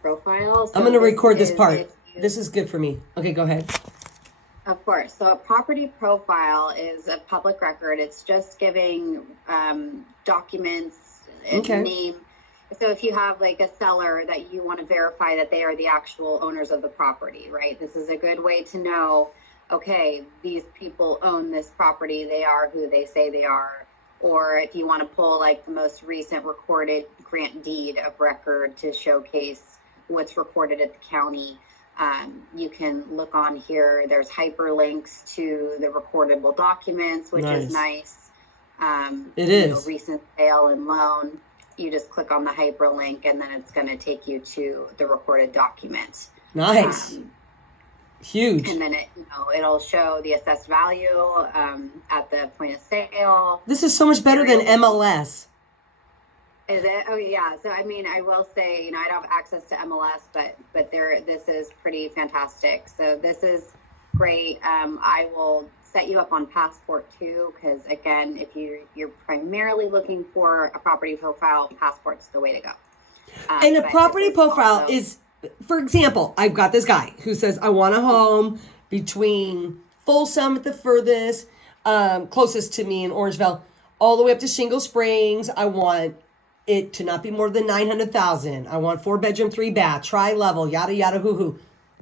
profile. So I'm going to record this is part. if you- This is good for me. Okay, go ahead. Of course. So a property profile is a public record. It's just giving documents, Okay. name. So if you have like a seller that you want to verify that they are the actual owners of the property, right? This is a good way to know, okay, these people own this property. They are who they say they are. Or if you want to pull like the most recent recorded grant deed of record to showcase what's recorded at the county, you can look on here. There's hyperlinks to the recordable documents, which is nice. It is. Recent sale and loan. You just click on the hyperlink and then it's going to take you to the recorded document. Nice. Huge. And then it'll show the assessed value at the point of sale. This is so much better than MLS. Is it? Oh yeah. So I mean, I will say, I don't have access to MLS, but this is pretty fantastic. So this is great. I will set you up on Passport too, because again, if you're primarily looking for a property profile, Passport's the way to go. And a property profile is, for example, I've got this guy who says, I want a home between Folsom at the furthest, closest to me in Orangeville, all the way up to Shingle Springs. I want it to not be more than 900,000. I want 4-bedroom, 3-bath, tri-level, yada, yada, hoo-hoo.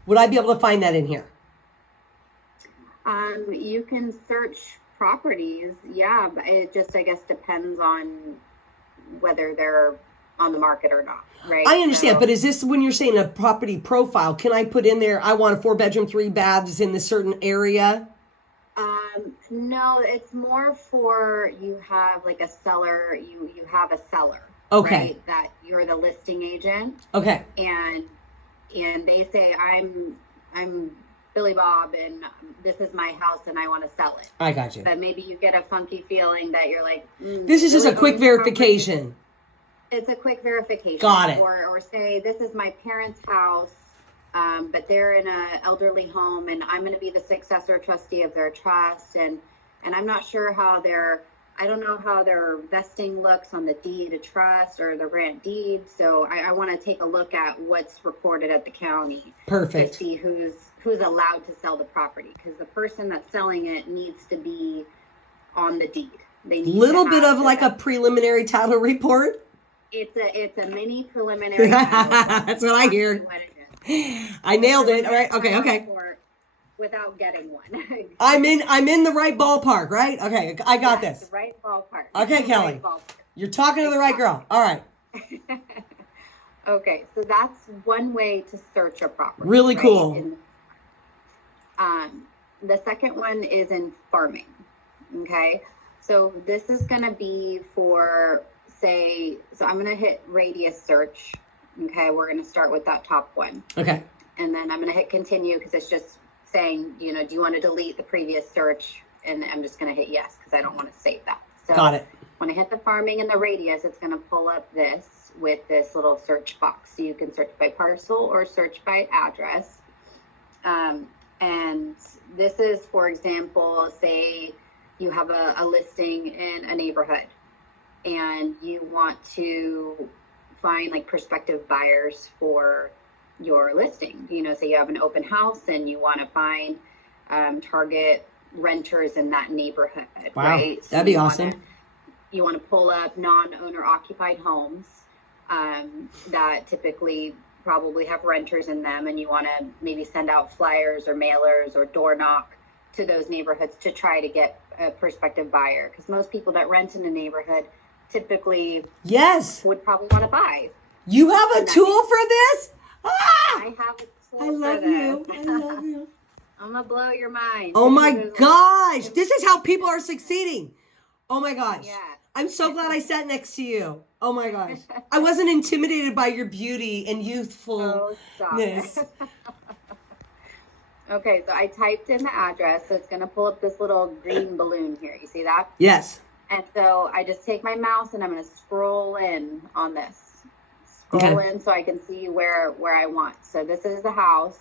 Would I be able to find that in here? You can search properties, yeah, but it just, I guess, depends on whether they're on the market or not, right? I understand, but is this when you're saying a property profile? Can I put in there, I want a 4-bedroom, 3 baths in this certain area? No, it's more for you have like a seller, you have a seller, okay, right? That you're the listing agent, okay, and they say I'm Billy Bob and this is my house and I want to sell it. I got you. But maybe you get a funky feeling that you're like, this is just a quick verification. It's a quick verification. Got it. Or say, this is my parents' house, but they're in an elderly home and I'm going to be the successor trustee of their trust. And I'm not sure I don't know how their vesting looks on the deed of trust or the grant deed. So I want to take a look at what's recorded at the county. Perfect. To see who's allowed to sell the property. Because the person that's selling it needs to be on the deed. They need little bit of like a preliminary title report. It's a mini preliminary title. That's what I hear. I nailed it. All right. Okay. Without getting one. I'm in the right ballpark, right? Okay, I got this. The right ballpark. Okay, Kelly. Right ballpark. You're talking to the right girl. All right. Okay, so that's one way to search a property. Really cool. The second one is in farming. Okay, so this is going to be for, say, so I'm going to hit radius search. Okay, we're going to start with that top one. Okay. And then I'm going to hit continue because it's just saying, do you want to delete the previous search? And I'm just going to hit yes because I don't want to save that. So got it. When I hit the farming and the radius, it's going to pull up this with this little search box. So you can search by parcel or search by address. And this is, for example, say you have a listing in a neighborhood and you want to find like prospective buyers for your listing. Say you have an open house and you want to find target renters in that neighborhood. Wow, right? So that'd be awesome. You want to pull up non-owner occupied homes that typically probably have renters in them, and you want to maybe send out flyers or mailers or door knock to those neighborhoods to try to get a prospective buyer, because most people that rent in a neighborhood typically would probably want to buy. You have a tool for this? I have a tool I love you. I love you. I'm gonna blow your mind. Oh my gosh, this is how people are succeeding. Oh my gosh. Yeah. I'm so glad I sat next to you. Oh my gosh. I wasn't intimidated by your beauty and youthfulness. Okay, so I typed in the address, so it's going to pull up this little green balloon here. You see that? Yes. And so I just take my mouse and I'm going to scroll in on this. Scroll in so I can see where I want. So this is the house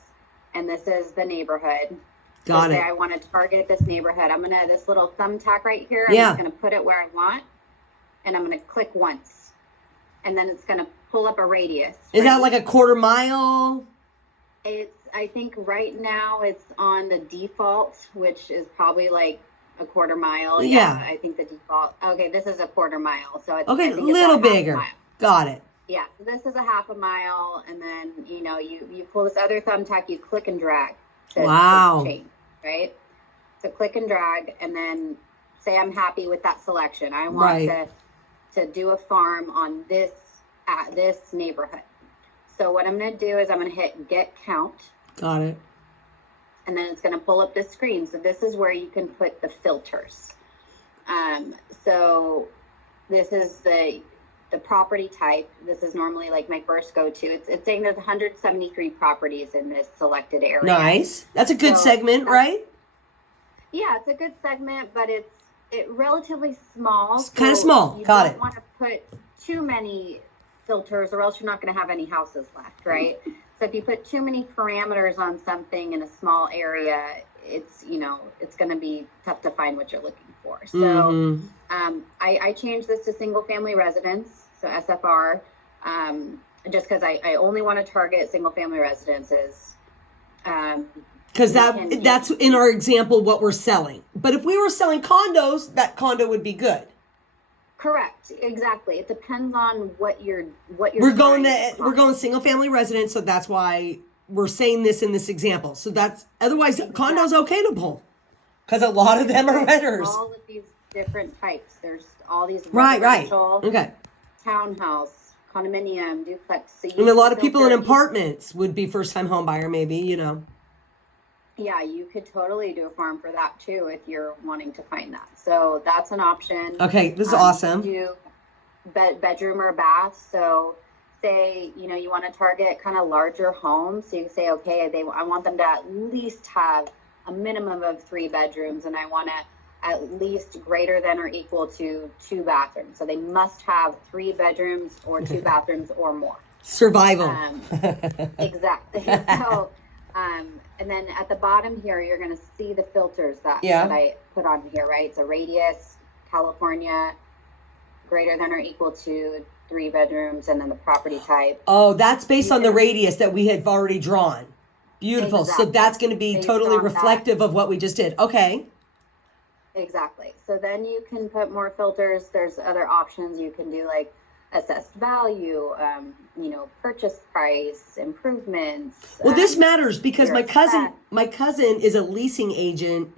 and this is the neighborhood. Got it. Say I want to target this neighborhood. I'm going to, this little thumbtack right here, I'm just going to put it where I want. And I'm going to click once. And then it's going to pull up a radius. Is that right? like a quarter mile? I think right now it's on the default, which is probably like a quarter mile. Yeah. I think the default. Okay, this is a quarter mile, so Okay, I a think it's little about half a bigger. mile. Got it. Yeah, so this is a half a mile, and then you pull this other thumbtack, you click and drag Wow. to change, right? So click and drag, and then say I'm happy with that selection. I want Right. to do a farm on this neighborhood. So what I'm going to do is I'm going to hit get count, Got it. and then it's going to pull up this screen. So this is where you can put the filters. So this is the property type. This is normally like my first go-to. It's saying there's 173 properties in this selected area. Nice. That's a good So segment, right? Yeah, it's a good segment, but it's relatively small. It's kinda small. Got it. You don't want to put too many filters, or else you're not going to have any houses left, right? So if you put too many parameters on something in a small area, it's going to be tough to find what you're looking for. So Mm-hmm. I changed this to single family residence, so SFR, just because I only want to target single family residences. Because can- that's in our example what we're selling. But if we were selling condos, that condo would be good. Correct, exactly. It depends on what you're. We're going trying to we're going single family residence, so that's why we're saying this in this example. So that's otherwise condos okay to pull, because a lot of them are renters. All of these different types. There's all these Right. residential, Okay. townhouse, condominium, duplex. So And a lot of people in filter- apartments would be first time home buyer, maybe, Yeah, you could totally do a farm for that too if you're wanting to find that. So that's an option. Okay, this is You awesome. do bedroom or bath. So say you want to target kind of larger homes. So you can say, okay, I want them to at least have a minimum of 3 bedrooms, and I want to at least greater than or equal to 2 bathrooms. So they must have 3 bedrooms or 2 bathrooms or more. Survival. Exactly. So, and then at the bottom here, you're going to see the filters that I put on here, right? It's a radius, California, greater than or equal to 3 bedrooms, and then the property type. Oh, that's based on the radius that we have already drawn. Beautiful. Exactly. So that's going to be Based totally on reflective of what we just did. Okay. Exactly. So then you can put more filters. There's other options. You can do like assessed value, purchase price, improvements. Well, this matters because your my cousin is a leasing agent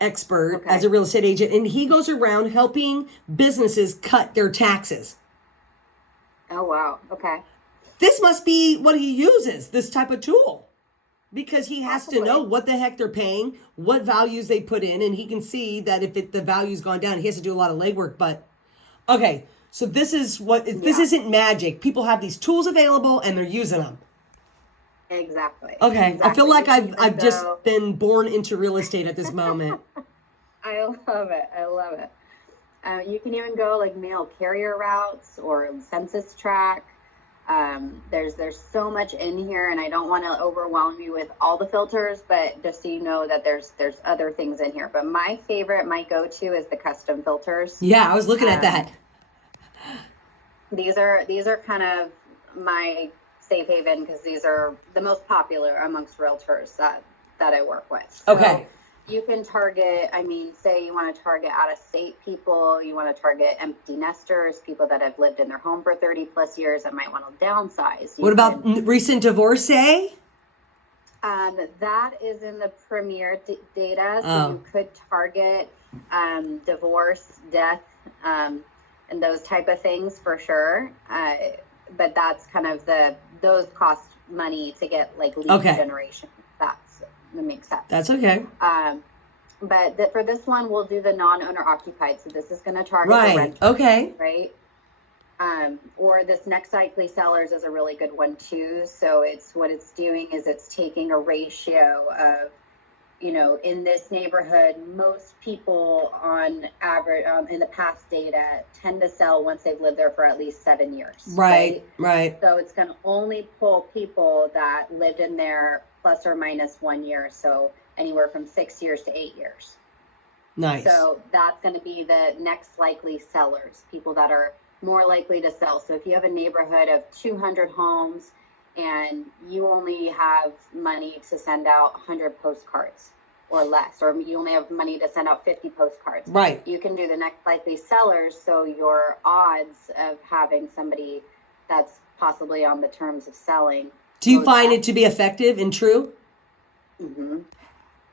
expert Okay. as a real estate agent, and he goes around helping businesses cut their taxes. Oh, wow. Okay. This must be what he uses, this type of tool. Because he has to Possibly. know what the heck they're paying, what values they put in, and he can see that if the value's gone down, he has to do a lot of legwork. But okay, so this is this isn't magic. People have these tools available and they're using them. Exactly. Okay, I feel like Exactly. I've just been born into real estate at this moment. I love it. I love it. You can even go like mail carrier routes or census track. There's so much in here, and I don't want to overwhelm you with all the filters, but just so you know that there's other things in here. But my go-to is the custom filters. Yeah, I was looking at that. These are kind of my safe haven because these are the most popular amongst realtors that I work with. So Okay. you can target, say you want to target out-of-state people, you want to target empty nesters, people that have lived in their home for 30 plus years that might want to downsize. What about recent divorcee? That is in the Premier data, so Oh. you could target divorce, death, and those type of things for sure. But that's kind of those cost money to get like lead Okay. generation. That makes sense. That's okay. But for this one, we'll do the non-owner occupied. So this is going to target the Right. renters, Okay. right? Or this next likely sellers is a really good one too. So what it's doing is it's taking a ratio of, in this neighborhood, most people on average in the past data tend to sell once they've lived there for at least 7 years. Right. So it's going to only pull people that lived in there plus or minus 1 year. So anywhere from 6 years to 8 years. Nice. So that's going to be the next likely sellers, people that are more likely to sell. So if you have a neighborhood of 200 homes and you only have money to send out 100 postcards or less, or you only have money to send out 50 postcards, Right. you can do the next likely sellers. So your odds of having somebody that's possibly on the terms of selling. Do you find it to be effective and true? Mm-hmm.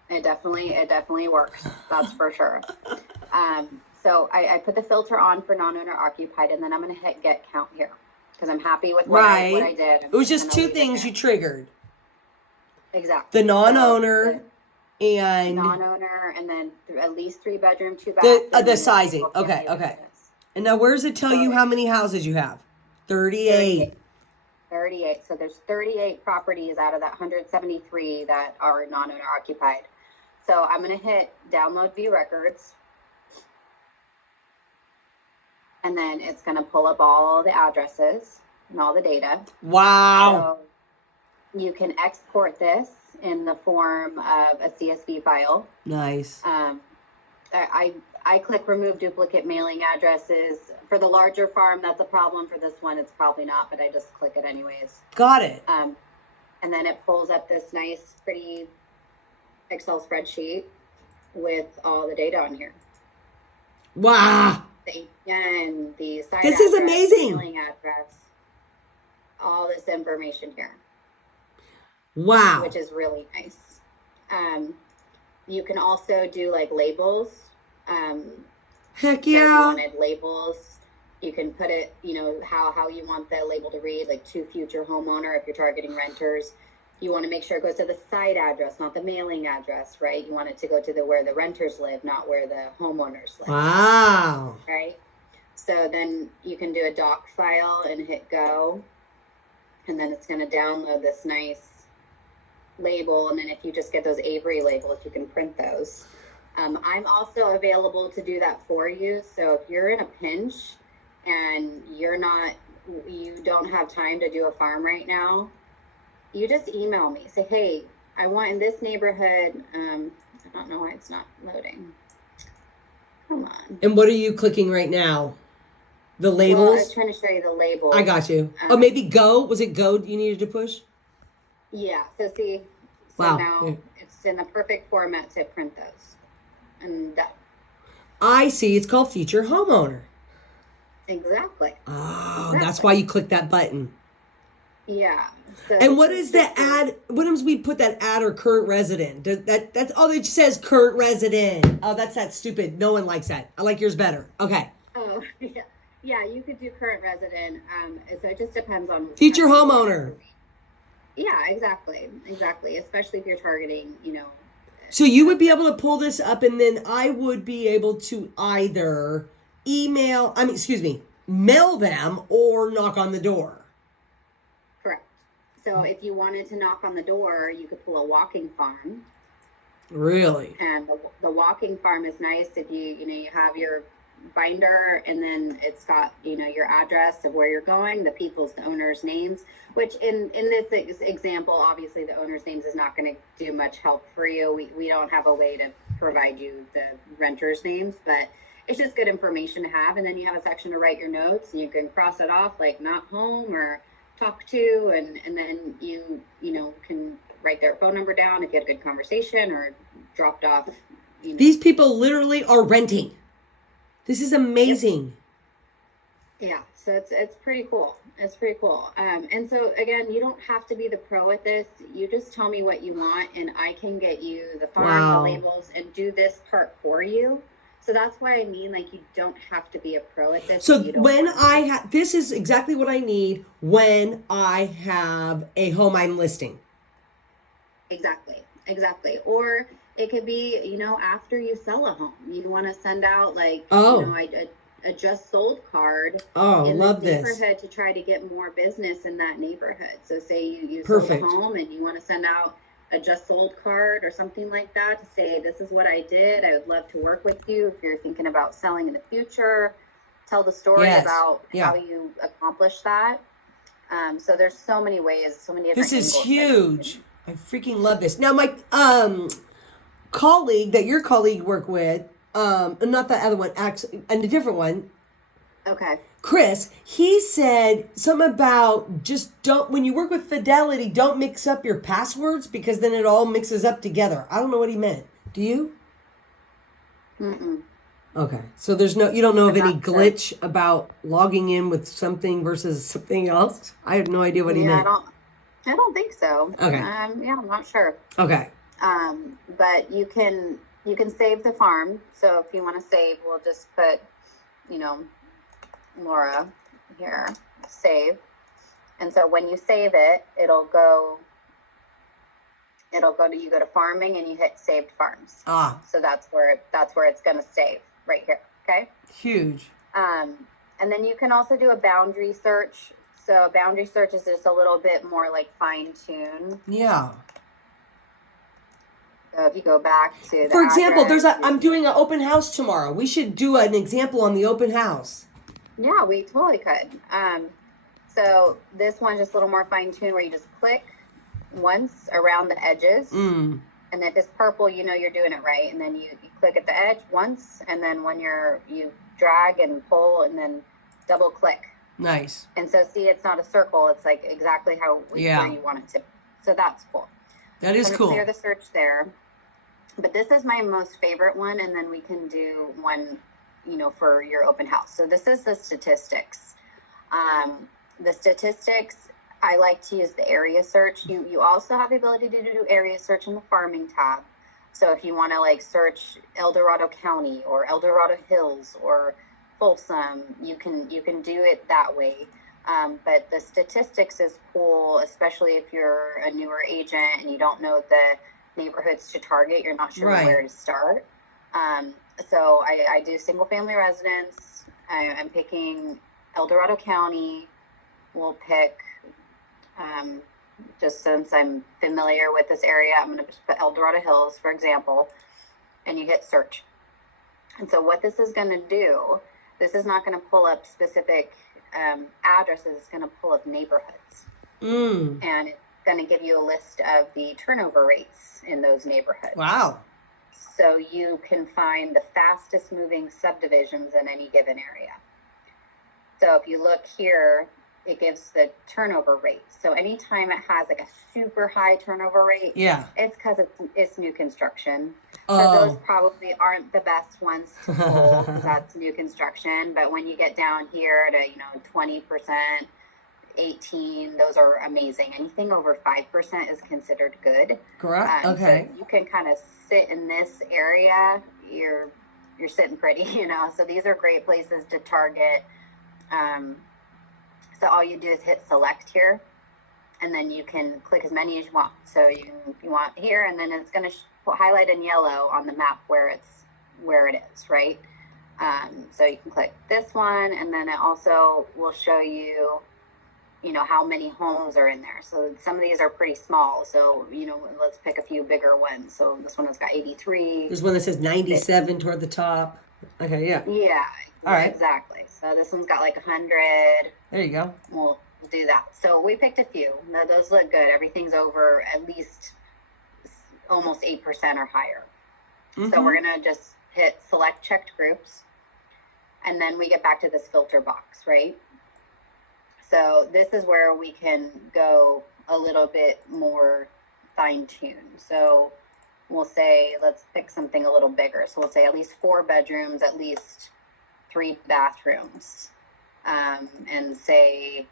It definitely works. That's for sure. So I put the filter on for non-owner occupied, and then I'm going to hit get count here because I'm happy with what I did. It was just two things you triggered. Exactly. The non-owner and non-owner, and then at least 3-bedroom, 2-bath. The sizing. Okay. And now, where does it tell you how many houses you have? 38. 38. So there's 38 properties out of that 173 that are non-owner occupied. So I'm going to hit download view records. And then it's going to pull up all the addresses and all the data. Wow. So you can export this in the form of a CSV file. Nice. I click remove duplicate mailing addresses. For the larger farm, that's a problem. For this one, it's probably not, but I just click it anyways. Got it. And then it pulls up this nice, pretty Excel spreadsheet with all the data on here. Wow. And the site this is amazing. Mailing address, all this information here. Wow. Which is really nice. You can also do like labels. Heck So if you yeah. wanted labels, you can put it, how you want the label to read, like to future homeowner. If you're targeting renters, you want to make sure it goes to the site address, not the mailing address, right? You want it to go to where the renters live, not where the homeowners live. Wow. Right? So then you can do a doc file and hit go. And then it's going to download this nice label. And then if you just get those Avery labels, you can print those. I'm also available to do that for you. So if you're in a pinch and you don't have time to do a farm right now, you just email me. Say, hey, I want in this neighborhood. I don't know why it's not loading. Come on. And what are you clicking right now? The labels? Well, I was trying to show you the labels. I got you. Maybe go. Was it go you needed to push? Yeah. So see. Wow. Now it's in the perfect format to print those. And that. I see. It's called Feature Homeowner. Exactly. Oh, that's why you click that button. Yeah. So and what is the ad? What does we put that ad or current resident? That's all it says current resident. Oh, that's that stupid. No one likes that. I like yours better. Okay. Oh, yeah. Yeah, you could do current resident. So it just depends on Feature homeowner. Yeah, exactly. Especially if you're targeting, So you would be able to pull this up, and then I would be able to either mail them or knock on the door. Correct. So if you wanted to knock on the door, you could pull a walking farm. Really? And the walking farm is nice if you have your binder, and then it's got your address of where you're going, the owners' names, which in this example, obviously the owner's names is not going to do much help for you. We don't have a way to provide you the renters' names, but it's just good information to have. And then you have a section to write your notes, and you can cross it off like not home or talk to, and then you can write their phone number down if you had a good conversation or dropped off. These people literally are renting. This is amazing. Yep. Yeah, so it's pretty cool. It's pretty cool. And so again, you don't have to be the pro at this. You just tell me what you want, and I can get you the farm, the labels, and do this part for you. So that's why I mean, like, you don't have to be a pro at this. So when this is exactly what I need when I have a home I'm listing. Exactly. Or it could be, after you sell a home, you want to send out a just sold card in love this this neighborhood to try to get more business in that neighborhood. So say you sold a home and you want to send out a just sold card or something like that to say, this is what I did. I would love to work with you if you're thinking about selling in the future. Tell the story about how you accomplished that. So there's so many ways, so many different angles. This is huge. I freaking love this. Now, my colleague that your colleague worked with, not the other one, and a different one, Okay. Chris, he said something about just don't, when you work with Fidelity, don't mix up your passwords because then it all mixes up together. I don't know what he meant. Do you? Mm-mm. Okay. So there's no, you don't know of I'm any not sure. glitch about logging in with something versus something else? I have no idea what he Yeah, meant. I don't think so. Okay. Yeah, I'm not sure. Okay. But you can save the farm. So if you want to save, we'll just put, you know, Laura here, save. And so when you save it, you go to farming and you hit saved farms. So that's where it's going to save right here. Okay. Huge. And then you can also do a boundary search. So a boundary search is just a little bit more like fine tuned. Yeah. So if you go back to the For example, address, I'm doing an open house tomorrow. We should do an example on the open house. yeah, we totally could. So this one's just a little more fine tuned where you just click once around the edges. And if it's purple, you know you're doing it right. And then you click at the edge once, and then when you drag and pull and then double click. Nice. And so see, it's not a circle. It's like exactly where you want it to be. So that's cool. That is cool. Clear the search there. But this is my most favorite one, and then we can do one, for your open house. So this is the statistics. The statistics, I like to use the area search. You also have the ability to do area search in the farming tab. So if you want to like search El Dorado County or El Dorado Hills or Folsom, you can do it that way. But the statistics is cool, especially if you're a newer agent and you don't know the neighborhoods to target. You're not sure where to start. So I do single family residence. I'm picking El Dorado County. We'll pick, just since I'm familiar with this area, I'm going to just put El Dorado Hills, for example, and you hit search. And so what this is going to do, this is not going to pull up specific addresses. It's going to pull up neighborhoods. And it's going to give you a list of the turnover rates in those neighborhoods. Wow. So you can find the fastest moving subdivisions in any given area. So if you look here, it gives the turnover rate. So anytime it has like a super high turnover rate, it's because it's new construction. So those probably aren't the best ones to pull because that's new construction. But when you get down here to 20%, 18, those are amazing. Anything over 5% is considered good. Correct. Okay. So you can kind of sit in this area. You're sitting pretty, So these are great places to target. So all you do is hit select here, and then you can click as many as you want. So you want here, and then it's going to highlight in yellow on the map where it is, right? So you can click this one, and then it also will show you, how many homes are in there. So some of these are pretty small. So, let's pick a few bigger ones. So this one has got 83. There's one that says 97 toward the top. Okay, yeah. Yeah. All right. Exactly. So this one's got like 100. There you go. We'll do that. So we picked a few. Now those look good. Everything's over at least almost 8% or higher. So we're going to just hit select checked groups. And then we get back to this filter box, right? So this is where we can go a little bit more fine-tuned. So we'll say, let's pick something a little bigger. So we'll say at least 4 bedrooms, at least 3 bathrooms. And say,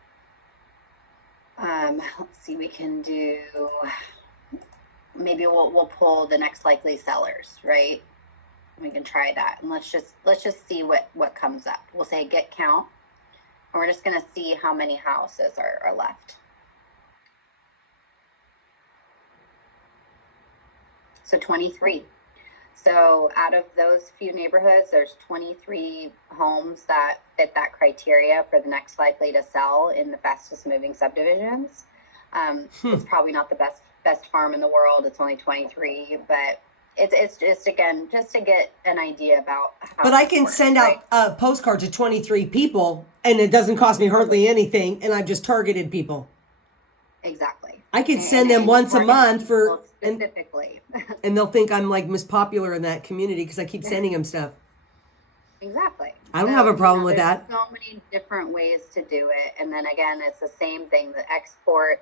let's see, we can do, maybe we'll pull the next likely sellers, right? We can try that. And let's just see what comes up. We'll say get count. And we're just going to see how many houses are left. So 23. So out of those few neighborhoods, there's 23 homes that fit that criteria for the next likely to sell in the fastest moving subdivisions. It's probably not the best farm in the world. It's only 23, but it's just, again, just to get an idea about how. But I can send out a postcard to 23 people, and it doesn't cost me hardly anything, and I've just targeted people. Exactly. I could send them once a month for specifically. And they'll think I'm like Miss Popular in that community because I keep sending them stuff. Exactly. I don't have a problem with there's that. so many different ways to do it. And then again, it's the same thing. The export,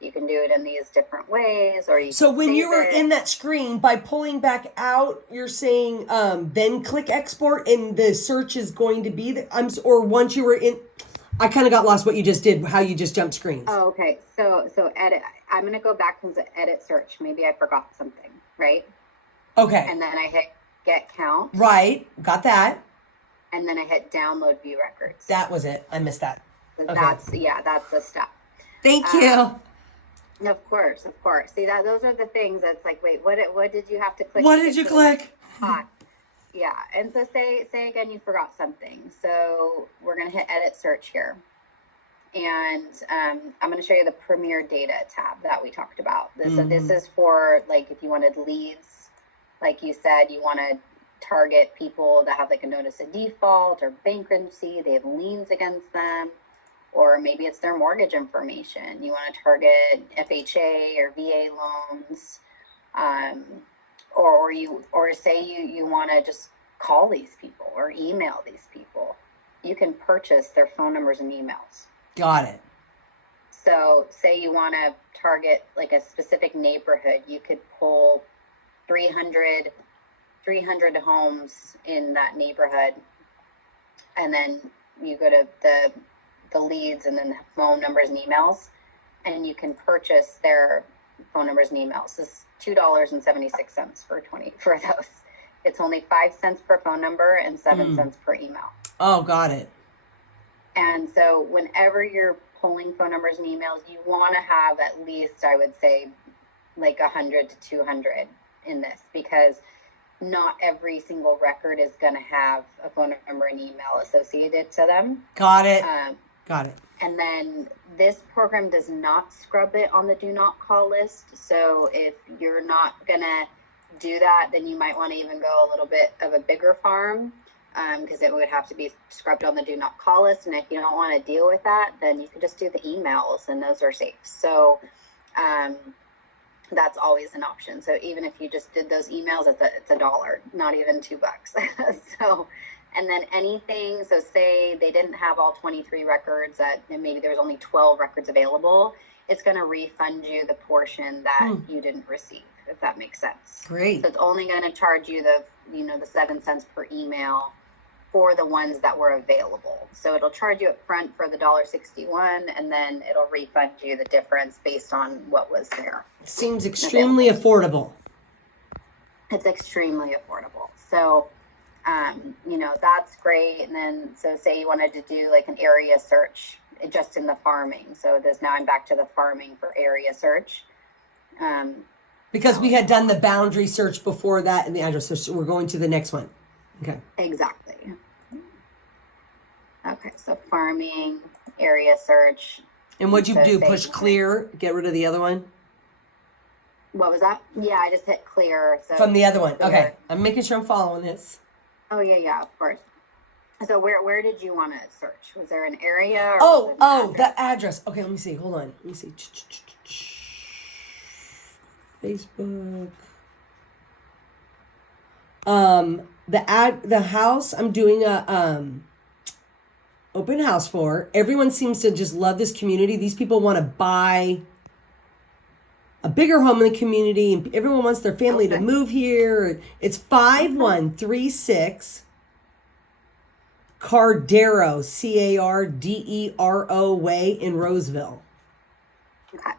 you can do it in these different ways, or you So can when you save were it. in that screen, by pulling back out, you're saying then click export, and the search is going to be the or once you were in. I kind of got lost what you just did, how you just jumped screens. Oh, okay. So edit. I'm gonna go back to the edit search. Maybe I forgot something, right? Okay. And then I hit get count. Right. Got that. And then I hit download view records. That was it. I missed that. So Okay. that's the step. Thank you. Of course. See that those are the things that's like, wait, what did you have to click? What did you click? Yeah. And so say again you forgot something. So we're gonna hit edit search here. And I'm going to show you the Premier Data tab that we talked about. So this is for like if you wanted leads, like you said, you want to target people that have like a notice of default or bankruptcy, they have liens against them, or maybe it's their mortgage information. You want to target FHA or VA loans, or say you want to just call these people or email these people. You can purchase their phone numbers and emails. Got it. So say you want to target like a specific neighborhood, you could pull 300 homes in that neighborhood. And then you go to the leads and then the phone numbers and emails, and you can purchase their phone numbers and emails. It's $2.76 for those. It's only 5 cents per phone number and 7 cents per email. Oh, got it. And so whenever you're pulling phone numbers and emails, you want to have at least, I would say, like 100 to 200 in this, because not every single record is going to have a phone number and email associated to them. Got it. Got it. And then this program does not scrub it on the do not call list. So if you're not going to do that, then you might want to even go a little bit of a bigger farm. Because it would have to be scrubbed on the do not call list. And if you don't want to deal with that, then you can just do the emails, and those are safe. So that's always an option. So even if you just did those emails, it's $1, not even $2. So, and then anything, so say they didn't have all 23 records, and maybe there's only 12 records available, it's going to refund you the portion that you didn't receive, if that makes sense. Great. So it's only going to charge you the 7 cents per email for the ones that were available. So it'll charge you up front for the $1.61, and then it'll refund you the difference based on what was there. Seems extremely affordable. It's extremely affordable. So, that's great. And then, so say you wanted to do like an area search just in the farming. So now I'm back to the farming for area search. Because we had done the boundary search before that and the address search. So we're going to the next one. Okay. Exactly. Okay, so farming, area search. And what'd you do? Push clear, get rid of the other one? What was that? Yeah, I just hit clear. So from the other one. Clear. Okay, I'm making sure I'm following this. Oh, yeah, of course. So where did you want to search? Was there an area? Or the address. Okay, let me see. Hold on. Let me see. Facebook. The house I'm doing a open house for. Everyone seems to just love this community. These people want to buy a bigger home in the community, and everyone wants their family to move here. It's 5136 Cardero, Cardero Way in Roseville. Okay,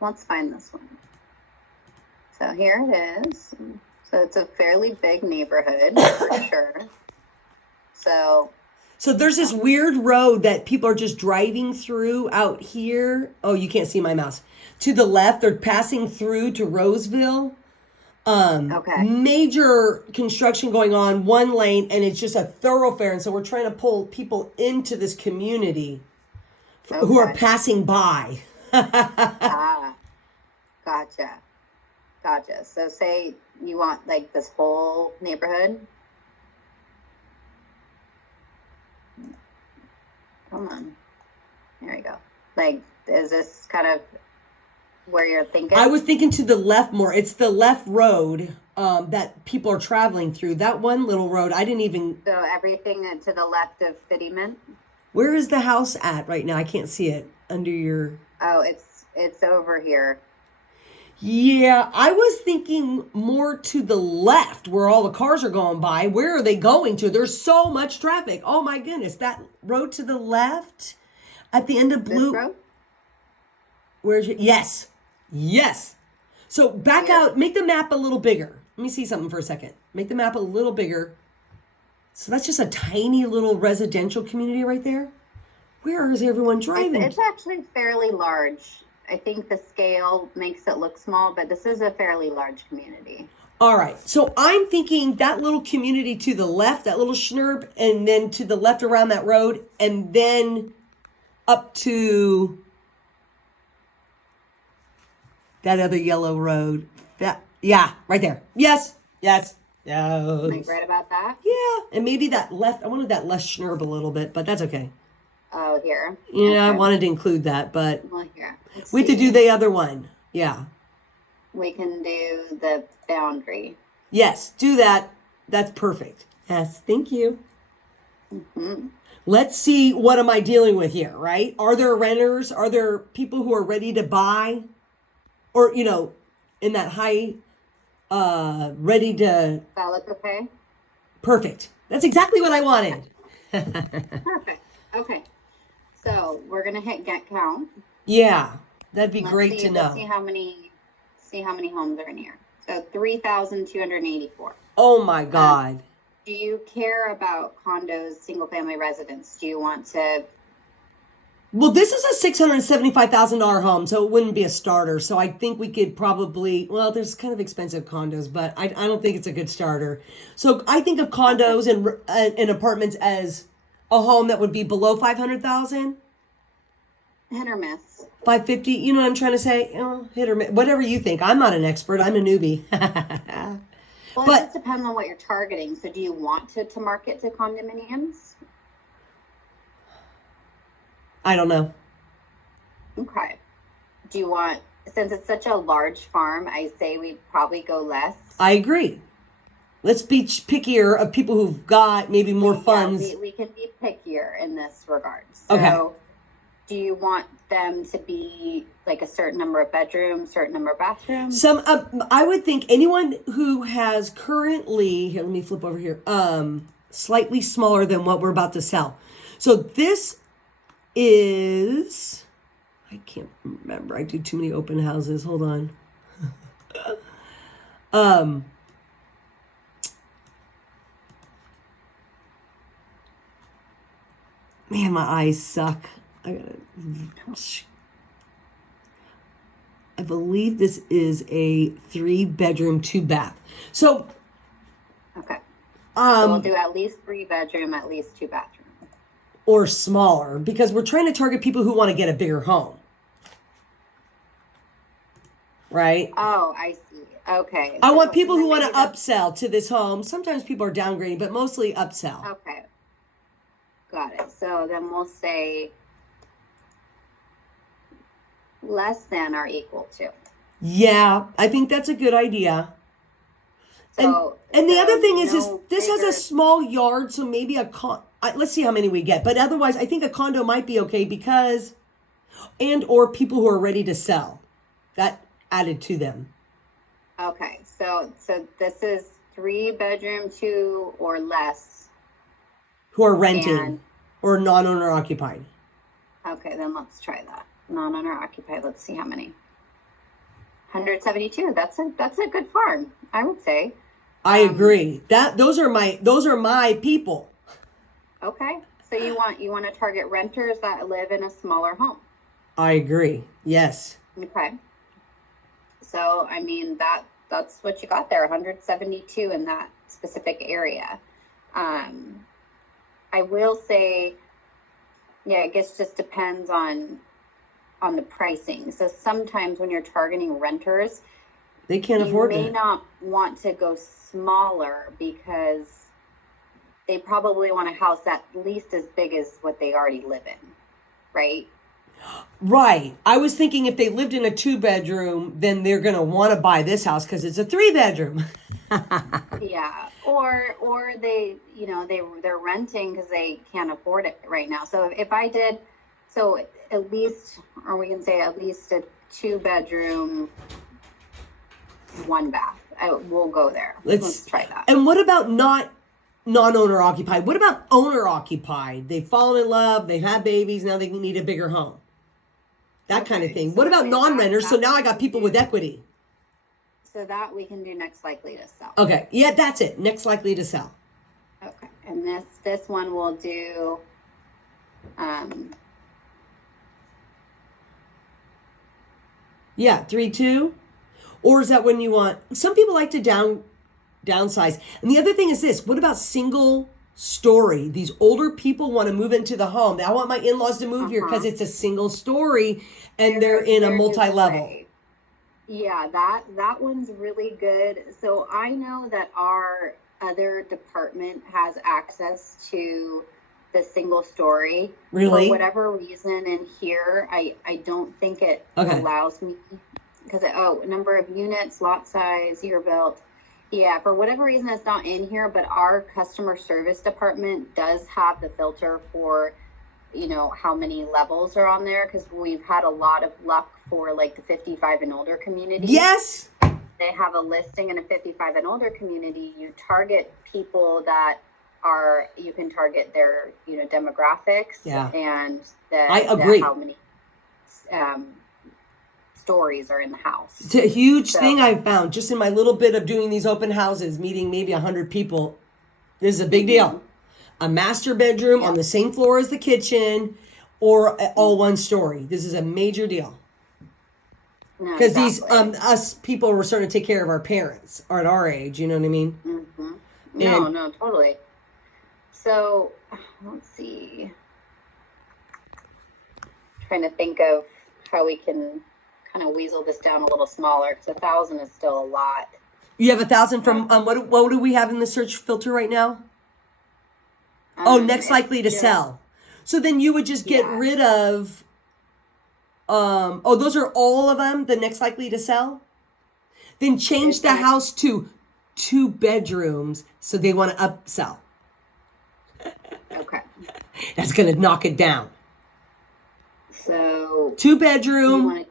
let's find this one. So here it is. So it's a fairly big neighborhood for sure. So there's this weird road that people are just driving through out here. Oh, you can't see my mouse. To the left, they're passing through to Roseville. Major construction going on, one lane, and it's just a thoroughfare. And so we're trying to pull people into this community who are passing by. Gotcha. So say you want like this whole neighborhood. Come on. There we go. Like, is this kind of where you're thinking? I was thinking to the left more. It's the left road that people are traveling through. That one little road, I didn't even. So everything to the left of Fittyman? Where is the house at right now? I can't see it under your. Oh, it's over here. Yeah, I was thinking more to the left where all the cars are going by. Where are they going to? There's so much traffic. Oh my goodness. That road to the left at the end of Blue. This road? Where's your. Yes. Yes. So back out, make the map a little bigger. Let me see something for a second. Make the map a little bigger. So that's just a tiny little residential community right there. Where is everyone driving? It's actually fairly large. I think the scale makes it look small, but this is a fairly large community. All right. So I'm thinking that little community to the left, that little schnurb, and then to the left around that road, and then up to that other yellow road. Yeah, right there. Yes. Yes. Am I right about that? Yeah. And maybe that left, I wanted that left schnurb a little bit, but that's okay. Oh, here. Yeah, Okay. I wanted to include that, but Well, here. Let's we have to see. do the other one. Yeah. We can do the boundary. Yes, do that. That's perfect. Yes, thank you. Mm-hmm. Let's see, what am I dealing with here, right? Are there renters? Are there people who are ready to buy? Or, in that high, ready to, Does that look okay? perfect. That's exactly what I wanted. Perfect. Okay. So we're gonna hit get count. Yeah, that'd be Let's great see, to let's know. see how many homes are in here. So 3,284. Oh my God. Do you care about condos, single family residence? Do you want to? Well, this is a $675,000 home, so it wouldn't be a starter. So I think we could probably, well, there's kind of expensive condos, but I don't think it's a good starter. So I think of condos and apartments as a home that would be below 500,000, Hit or miss. 550. You know what I'm trying to say? Hit or miss, whatever you think. I'm not an expert. I'm a newbie. Well, But- it just depends on what you're targeting. So do you want to market to condominiums? I don't know. Okay. Do you want, since it's such a large farm, I say we probably go less. I agree. Let's be pickier of people who've got maybe more Yeah, funds. we can be pickier in this regard. So Okay. do you want them to be like a certain number of bedrooms, certain number of bathrooms? Some, I would think anyone who has currently, here, let me flip over here, slightly smaller than what we're about to sell. So this is, I can't remember. I do too many open houses. Hold on. Man, my eyes suck. I believe this is a 3-bedroom, 2-bath. So, Okay. So we'll um, do at least 3 bedroom, at least 2 bathrooms. or smaller, because we're trying to target people who want to get a bigger home. Right? Oh, I see. Okay. I So want people then who want to maybe that's- upsell to this home. Sometimes people are downgrading, but mostly upsell. Okay. Got it. So then we'll say less than or equal to. Yeah, I think that's a good idea. So And the so other thing is, no this has a bigger- small yard, so maybe let's see how many we get. But otherwise, I think a condo might be okay because, or people who are ready to sell, that added to them. Okay, so this is 3 bedroom, 2 or less. Who are renting And or non-owner occupied. okay, then let's try that. Non-owner occupied. Let's see how many. 172. That's a good farm, I would say. I agree. Those are my people. Okay, so you want to target renters that live in a smaller home. I agree. Yes. Okay. So I mean that's what you got there, 172 in that specific area. I will say, yeah, I guess just depends on the pricing. So sometimes when you're targeting renters, They can't you afford may it. not want to go smaller because they probably want a house at least as big as what they already live in, right? Right. I was thinking if they lived in a 2-bedroom, then they're going to want to buy this house because it's a 3-bedroom. Yeah, or they, they're renting because they can't afford it right now. So if I did, so at least, or we can say at least a 2-bedroom, 1 bath. We'll go there. Let's try that. And what about non-owner occupied? What about owner occupied? They've fallen in love, they've had babies, now they need a bigger home. That kind of thing. So what about non-renters? So now I got people with equity. So that we can do next likely to sell. Okay. Yeah, that's it. Next likely to sell. Okay. And this one will do yeah, 3-2. Or is that when you want, some people like to downsize. And the other thing is this, what about single story? These older people want to move into the home. I want my in-laws to move here because it's a single story and they're in a multi-level. Yeah, that one's really good. So I know that our other department has access to the single story. Really? For whatever reason in here, I don't think it allows me, because number of units, lot size, year built. Yeah, for whatever reason it's not in here, but our customer service department does have the filter for, how many levels are on there, because we've had a lot of luck for like the 55 and older community. Yes. They have a listing in a 55 and older community. You target people that you can target their, demographics. Yeah. And I agree. how many stories are in the house. It's a huge thing I've found just in my little bit of doing these open houses, meeting maybe 100 people. This is a big deal. A master bedroom on the same floor as the kitchen, or all one story. This is a major deal. Because these us people were starting to take care of our parents are at our age, you know what I mean? Mm-hmm. No, totally. So let's see. Trying to think of how we can kind of weasel this down a little smaller, because 1,000 is still a lot. You have 1,000 from what do we have in the search filter right now? Next likely to sell. So then you would just get rid of. Those are all of them. The next likely to sell. Then change the house to 2 bedrooms, so they want to upsell. Okay. That's gonna knock it down. So 2-bedroom.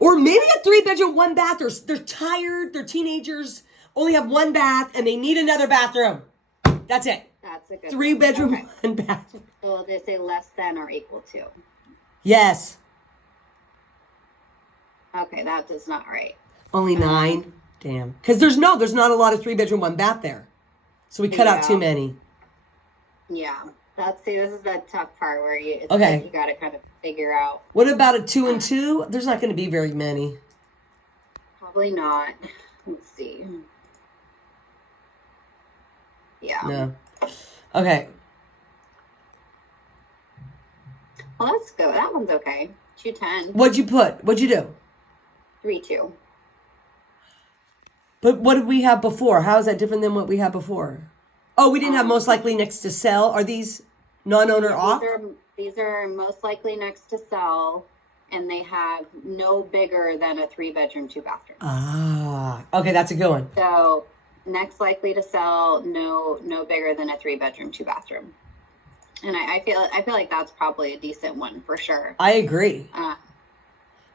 Or maybe a 3-bedroom, 1 bath. They're tired. They're teenagers. Only have 1 bath and they need another bathroom. That's it. That's a good 3-bedroom, 1 bath. So they say less than or equal to. Yes. Okay, that is not right. Only 9. Damn. Because there's not a lot of 3-bedroom, 1 bath there. So we cut out too many. Yeah. This is the tough part where you got to kind of figure out. What about a 2 and 2? There's not going to be very many. Probably not. Let's see. Yeah. No. Okay. Well, let's go. That one's okay. 210. What'd you put? What'd you do? 3-2. But what did we have before? How is that different than what we had before? Oh, we didn't have most likely next to sell. Are these non-owner off? These are most likely next to sell, and they have no bigger than a 3-bedroom, 2-bathroom. Ah, okay, that's a good one. So next likely to sell, no bigger than a 3-bedroom, 2-bathroom. And I feel like that's probably a decent one for sure. I agree.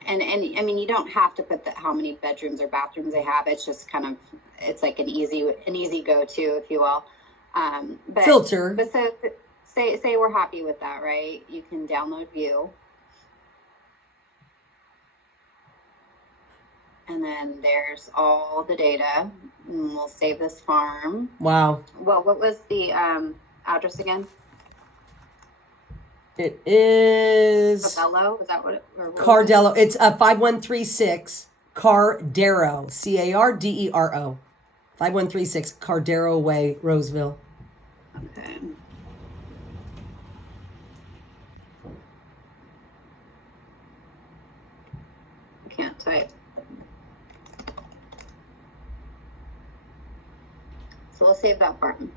And I mean, you don't have to put how many bedrooms or bathrooms they have. It's just kind of, it's like an easy go-to, if you will. But filter. But so say we're happy with that, right? You can download View. And then there's all the data. And we'll save this farm. Wow. Well, what was the address again? It is Cardello. Is that what it? Cardello. It's 5136 Cardero. Cardero. 5136 Cardero Way, Roseville. Okay. I can't type. So we'll save that farm.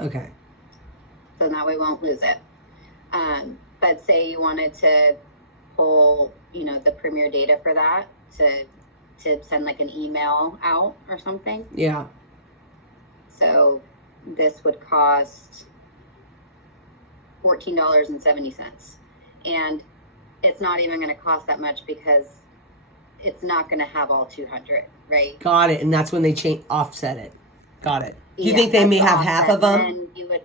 Okay. So that we won't lose it. But say you wanted to pull, the Premier data for that to send like an email out or something. Yeah. So this would cost $14.70. And it's not even going to cost that much because it's not going to have all 200, right? Got it. And that's when they offset it. Got it. Do you Yeah, think they that's may the have offset. half of them? And you would,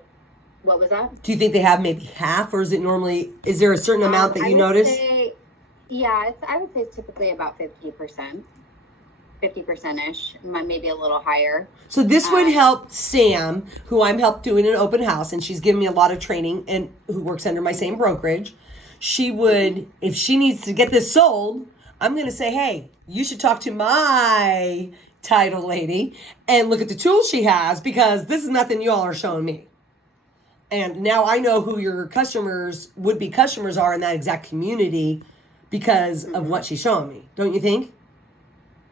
what was that? Do you think they have maybe half, or is it normally, is there a certain amount that I you would notice? say, I would say it's typically about 50%. 50%ish, maybe a little higher. So this would help Sam, who I'm helped doing an open house, and she's given me a lot of training, and who works under my same brokerage. She would, if she needs to get this sold, I'm going to say, hey, you should talk to my title lady and look at the tools she has, because this is nothing y'all are showing me. And now I know who your customers, would-be customers are in that exact community because of what she's showing me. Don't you think?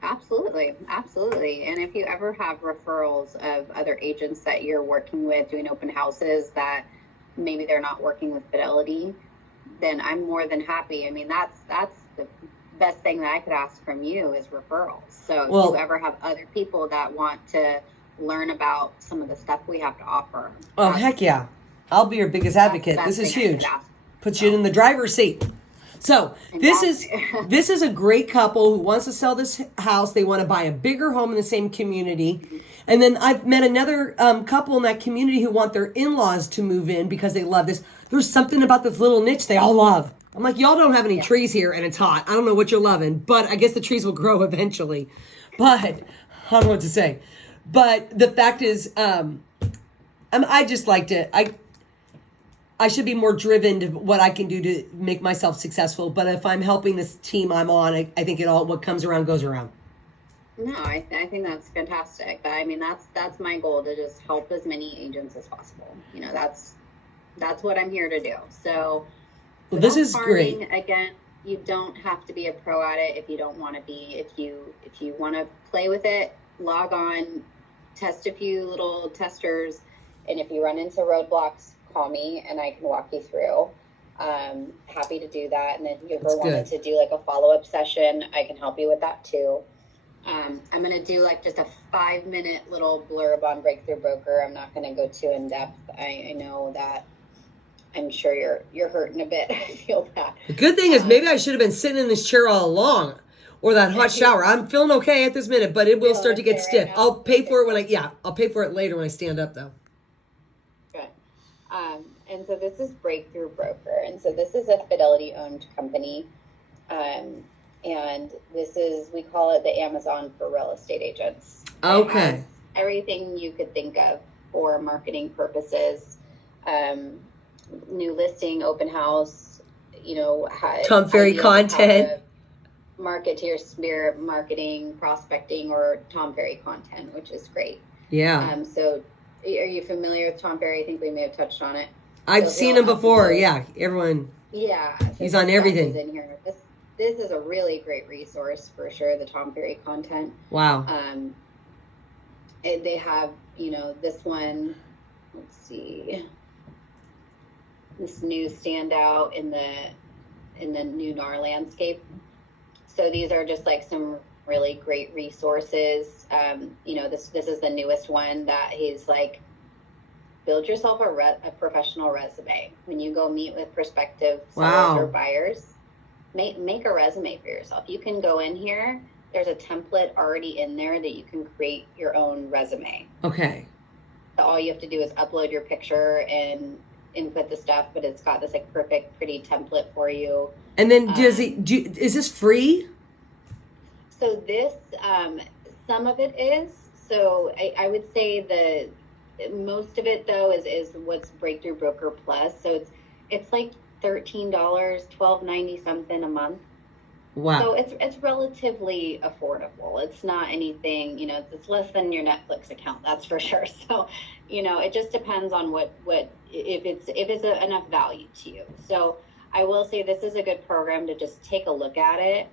Absolutely. Absolutely. And if you ever have referrals of other agents that you're working with doing open houses that maybe they're not working with Fidelity, then I'm more than happy. I mean, that's the best thing that I could ask from you is referrals. So if you ever have other people that want to learn about some of the stuff we have to offer. Oh, heck yeah. I'll be your biggest advocate. This is huge. Puts you in the driver's seat. So this is a great couple who wants to sell this house. They want to buy a bigger home in the same community. And then I've met another couple in that community who want their in-laws to move in because they love this. There's something about this little niche they all love. I'm like, y'all don't have any trees here and it's hot. I don't know what you're loving, but I guess the trees will grow eventually. But I don't know what to say. But the fact is, I just like to, I should be more driven to what I can do to make myself successful. But if I'm helping this team I'm on, I think what comes around goes around. No, I think that's fantastic. I mean, that's my goal, to just help as many agents as possible. That's what I'm here to do. So well, this is farming, great. Again, you don't have to be a pro at it if you don't want to be. If you want to play with it, log on, test a few little testers, and if you run into roadblocks, call me and I can walk you through. Happy to do that. And then if you ever wanted to do like a follow-up session, I can help you with that too. I'm going to do like just a 5-minute little blurb on Breakthrough Broker. I'm not going to go too in depth. I know that I'm sure you're hurting a bit. I feel that. The good thing is maybe I should have been sitting in this chair all along, or that hot shower. I'm feeling okay at this minute, but it will start to get stiff. I'll pay for it I'll pay for it later when I stand up though. Good. And so this is Breakthrough Broker. And so this is a Fidelity owned company. And we call it the Amazon for real estate agents. Okay. Everything you could think of for marketing purposes, new listing, open house, Tom Ferry content, market to your spirit, marketing, prospecting, or Tom Ferry content, which is great. Yeah. So are you familiar with Tom Ferry? I think we may have touched on it. I've seen him before. Yeah. Everyone. Yeah. He's on everything. In here. This is a really great resource for sure, the Tom Ferry content. Wow. They have, this one, let's see, this new standout in the new NAR landscape. So these are just like some really great resources. This is the newest one that he's like, build yourself a professional resume. When you go meet with prospective sellers or buyers, make a resume for yourself. You can go in here. There's a template already in there that you can create your own resume. Okay. So all you have to do is upload your picture and input the stuff, but it's got this like perfect, pretty template for you. And then is this free? So this, some of it is. So I would say most of it though is what's Breakthrough Broker Plus. So it's like $13, $12.90 something a month. Wow. So it's relatively affordable. It's not anything, it's less than your Netflix account, that's for sure. So, it just depends on what if it's enough value to you. So I will say this is a good program to just take a look at it.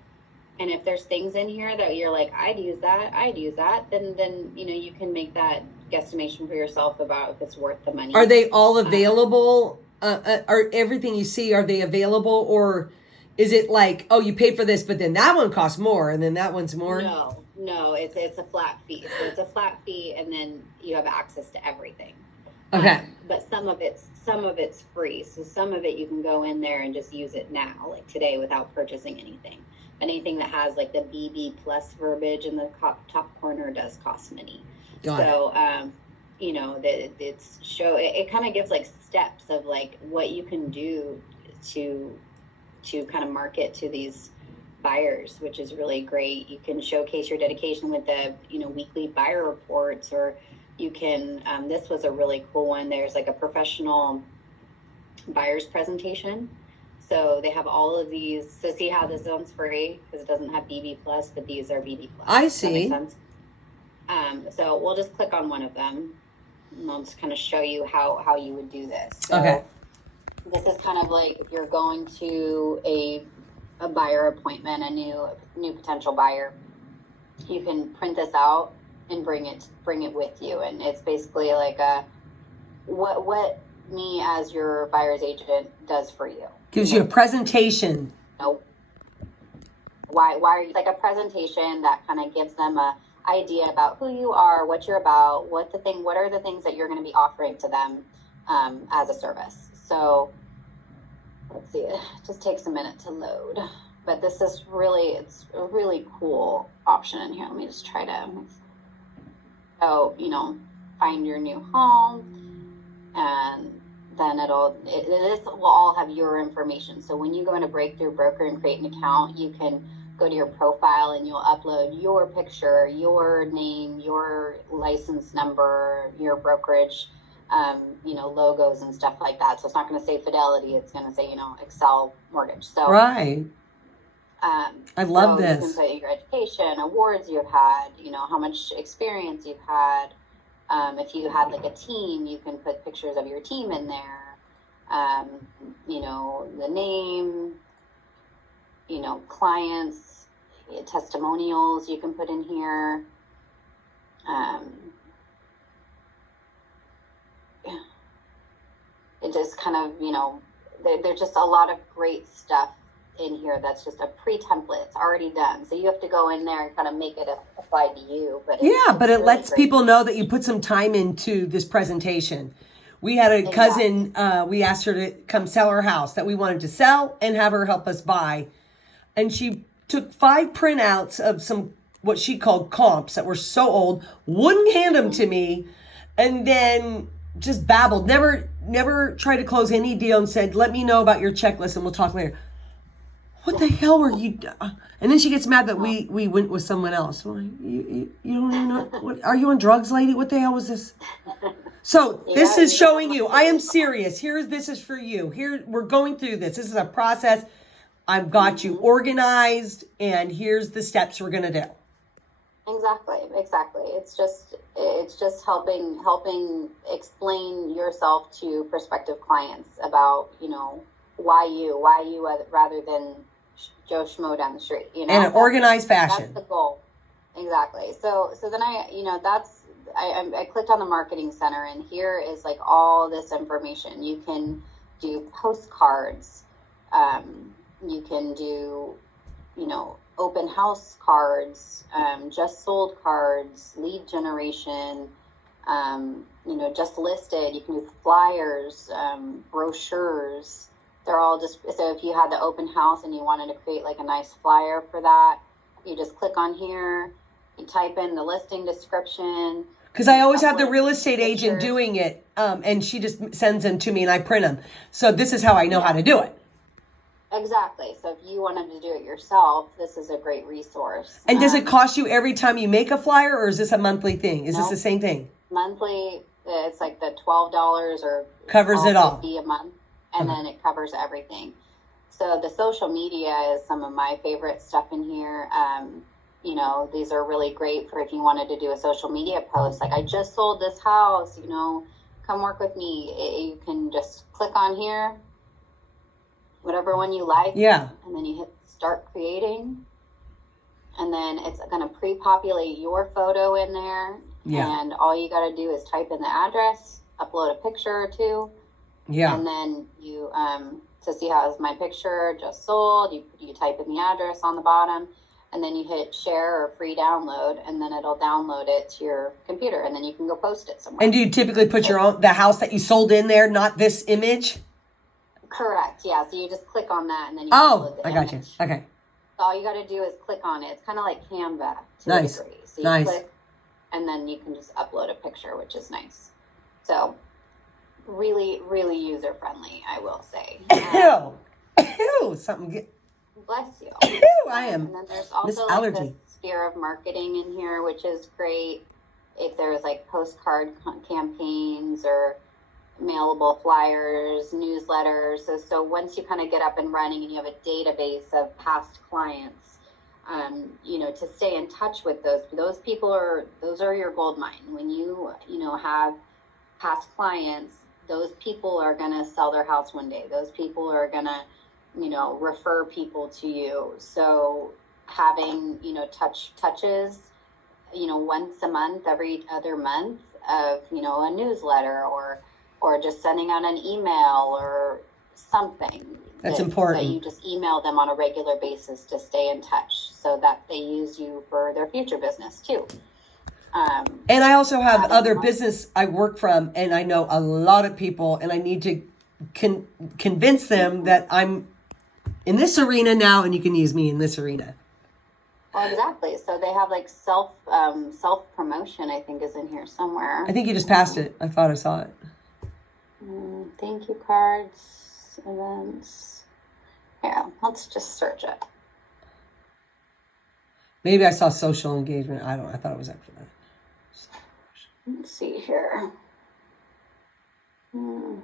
And if there's things in here that you're like, I'd use that, then you can make that guesstimation for yourself about if it's worth the money. Are they all available? Are everything you see, are they available, or Is it like, oh, you paid for this, but then that one costs more, and then that one's more? No, it's a flat fee. So it's a flat fee, and then you have access to everything. Okay. But some of it's free. So some of it you can go in there and just use it now, like today, without purchasing anything. Anything that has like the BB plus verbiage in the top corner does cost money. Got it. You know, that it kind of gives like steps of like what you can do to kind of market to these buyers, which is really great. You can showcase your dedication with the, you know, weekly buyer reports, or you can, this was a really cool one. There's like a professional buyer's presentation. So they have all of these. So see how this one's free because it doesn't have BB plus, but these are BB plus. I see. Does that make sense? So we'll just click on one of them, and I'll just kind of show you how you would do this. So okay. This is kind of like if you're going to a buyer appointment, a new potential buyer. You can print this out and bring it with you, and it's basically like what me as your buyer's agent does for you. Gives you a presentation. Nope. Why are you like a presentation that kind of gives them a idea about who you are, what you're about, what are the things that you're going to be offering to them as a service. So let's see, it just takes a minute to load, but it's a really cool option in here. Let me just try to, you know, find your new home, and then this will all have your information. So when you go into Breakthrough Broker and create an account, you can go to your profile and you'll upload your picture, your name, your license number, your brokerage, you know, logos and stuff like that. So it's not going to say Fidelity. It's going to say, you know, Excel Mortgage. So right. I love this. You can put your education, awards you've had, you know, how much experience you've had. If you had like a team, you can put pictures of your team in there. You know, the name, you know, clients, testimonials you can put in here. It just kind of, you know, there's just a lot of great stuff in here that's just a pre-template. It's already done. So you have to go in there and kind of make it apply to you. But it really lets people know that you put some time into this presentation. We had a cousin, we asked her to come sell her house that we wanted to sell and have her help us buy. And she took 5 printouts of some, what she called comps that were so old, wouldn't hand them to me, and then just babbled, never tried to close any deal, and said, let me know about your checklist and we'll talk later. What the hell were you? And then she gets mad that we went with someone else. Well, you don't even know. What, are you on drugs, lady? What the hell was this? So this is showing you, I am serious. This is for you. Here, we're going through this. This is a process. I've got you organized, and here's the steps we're going to do. Exactly. It's just helping explain yourself to prospective clients about, you know, why you rather than Joe Schmo down the street, you know, in an organized fashion. That's the goal. Exactly. So then I clicked on the Marketing Center, and here is like all this information. You can do postcards. You can do, you know, open house cards, just sold cards, lead generation, you know, just listed. You can do flyers, brochures. They're all just, so if you had the open house and you wanted to create like a nice flyer for that, you just click on here, you type in the listing description. Because I always have the real estate agent doing it, and she just sends them to me and I print them. So this is how I know how to do it. Exactly. So if you wanted to do it yourself, this is a great resource. And does it cost you every time you make a flyer, or is this a monthly thing? Is this the same thing? Monthly, it's like the $12 or covers it all a month, and then it covers everything. So the social media is some of my favorite stuff in here. You know, these are really great for if you wanted to do a social media post. Like, I just sold this house, you know, come work with me. You can just click on here, whatever one you like. Yeah. And then you hit start creating. And then it's going to pre-populate your photo in there. Yeah. And all you got to do is type in the address, upload a picture or two. Yeah. And then you to see how is my picture just sold. You type in the address on the bottom, and then you hit share or free download, and then it'll download it to your computer, and then you can go post it somewhere. And do you typically put the house that you sold in there, not this image? Correct. Yeah. So you just click on that, and then you Oh, upload the I got you. image. Okay. So all you got to do is click on it. It's kind of like Canva to Nice. a degree. So you Nice. click, and then you can just upload a picture, which is nice. So really, really user friendly, I will say. Ew, something good. Bless you. Ew, I am. And then there's Miss also like Allergy. the sphere of marketing in here, which is great. If there's like postcard campaigns or mailable flyers, newsletters. So once you kind of get up and running and you have a database of past clients, to stay in touch with those people those are your gold mine. When you have past clients, those people are going to sell their house one day. Those people are going to, refer people to you. So having, touches, once a month, every other month of, a newsletter or just sending out an email or something. That's important. That you just email them on a regular basis to stay in touch so that they use you for their future business too. And I also have other business I work from, and I know a lot of people, and I need to convince them that I'm in this arena now, and you can use me in this arena. Well, exactly. So they have like self promotion, I think, is in here somewhere. I think you just passed it. I thought I saw it. Thank you cards, events. Yeah, let's just search it. Maybe I saw social engagement. I thought it was after that. Let's see here. Here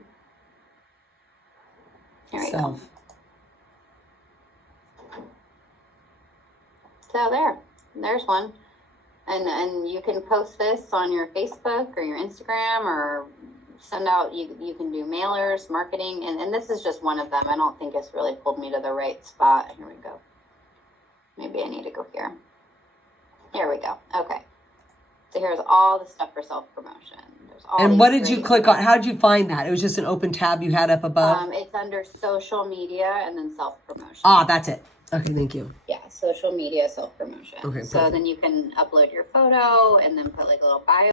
we go. So there's one. And you can post this on your Facebook or your Instagram or send out, you can do mailers, marketing, and this is just one of them. I don't think it's really pulled me to the right spot. Here we go. Maybe I need to go here. Here we go. Okay. So here's all the stuff for self-promotion. And what did you click on? How did you find that? It was just an open tab you had up above? It's under social media and then self-promotion. Ah, that's it. Okay, thank you. Yeah, social media self-promotion. Okay, so perfect. then you can upload your photo and then put like a little bio